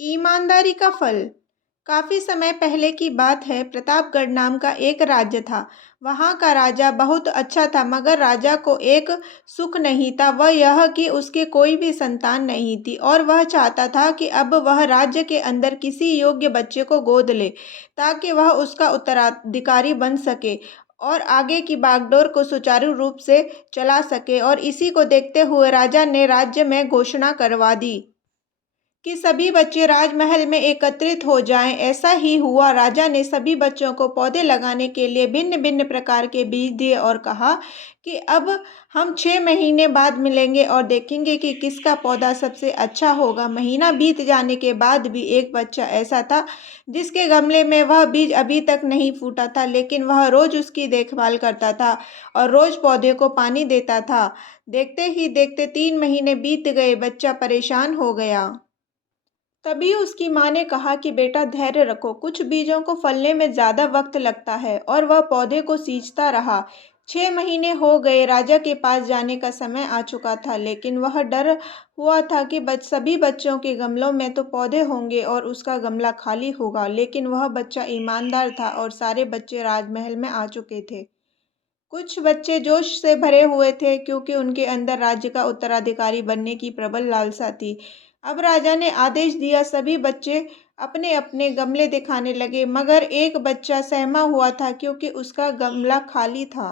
ईमानदारी का फल। काफी समय पहले की बात है। प्रतापगढ़ नाम का एक राज्य था। वहाँ का राजा बहुत अच्छा था, मगर राजा को एक सुख नहीं था। वह यह कि उसके कोई भी संतान नहीं थी और वह चाहता था कि अब वह राज्य के अंदर किसी योग्य बच्चे को गोद ले, ताकि वह उसका उत्तराधिकारी बन सके और आगे की बागडोर को सुचारू रूप से चला सके। और इसी को देखते हुए राजा ने राज्य में घोषणा करवा दी कि सभी बच्चे राजमहल में एकत्रित हो जाएं। ऐसा ही हुआ। राजा ने सभी बच्चों को पौधे लगाने के लिए भिन्न भिन्न प्रकार के बीज दिए और कहा कि अब हम 6 महीने बाद मिलेंगे और देखेंगे कि किसका पौधा सबसे अच्छा होगा। महीना बीत जाने के बाद भी एक बच्चा ऐसा था जिसके गमले में वह बीज अभी तक नहीं फूटा था, लेकिन वह रोज उसकी देखभाल करता था और रोज पौधे को पानी देता था। देखते ही देखते 3 महीने बीत गए। बच्चा परेशान हो गया। तभी उसकी माँ ने कहा कि बेटा धैर्य रखो, कुछ बीजों को फलने में ज़्यादा वक्त लगता है। और वह पौधे को सींचता रहा। 6 महीने हो गए। राजा के पास जाने का समय आ चुका था, लेकिन वह डर हुआ था कि सभी बच्चों के गमलों में तो पौधे होंगे और उसका गमला खाली होगा। लेकिन वह बच्चा ईमानदार था और सारे बच्चे राजमहल में आ चुके थे। कुछ बच्चे जोश से भरे हुए थे, क्योंकि उनके अंदर राज्य का उत्तराधिकारी बनने की प्रबल लालसा थी। अब राजा ने आदेश दिया। सभी बच्चे अपने अपने गमले दिखाने लगे, मगर एक बच्चा सहमा हुआ था, क्योंकि उसका गमला खाली था।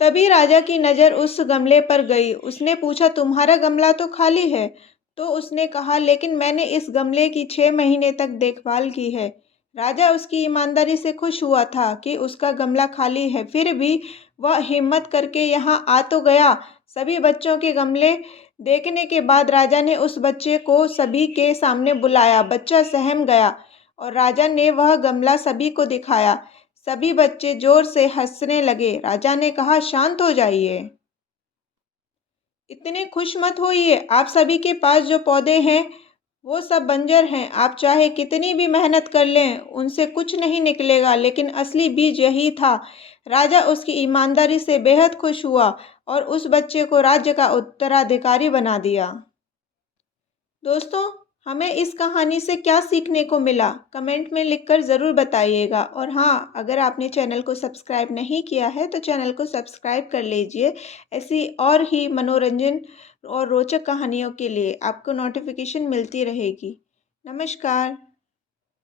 तभी राजा की नज़र उस गमले पर गई। उसने पूछा, तुम्हारा गमला तो खाली है। तो उसने कहा, लेकिन मैंने इस गमले की 6 महीने तक देखभाल की है। राजा उसकी ईमानदारी से खुश हुआ था कि उसका गमला खाली है, फिर भी वह हिम्मत करके यहाँ आ तो गया। सभी बच्चों के गमले देखने के बाद राजा ने उस बच्चे को सभी के सामने बुलाया। बच्चा सहम गया और राजा ने वह गमला सभी को दिखाया। सभी बच्चे जोर से हंसने लगे। राजा ने कहा, शांत हो जाइए, इतने खुश मत होइए। आप सभी के पास जो पौधे हैं वो सब बंजर हैं। आप चाहे कितनी भी मेहनत कर लें, उनसे कुछ नहीं निकलेगा, लेकिन असली बीज यही था। राजा उसकी ईमानदारी से बेहद खुश हुआ और उस बच्चे को राज्य का उत्तराधिकारी बना दिया। दोस्तों, हमें इस कहानी से क्या सीखने को मिला, कमेंट में लिखकर ज़रूर बताइएगा। और हाँ, अगर आपने चैनल को सब्सक्राइब नहीं किया है तो चैनल को सब्सक्राइब कर लीजिए। ऐसी और ही मनोरंजन और रोचक कहानियों के लिए आपको नोटिफिकेशन मिलती रहेगी। नमस्कार।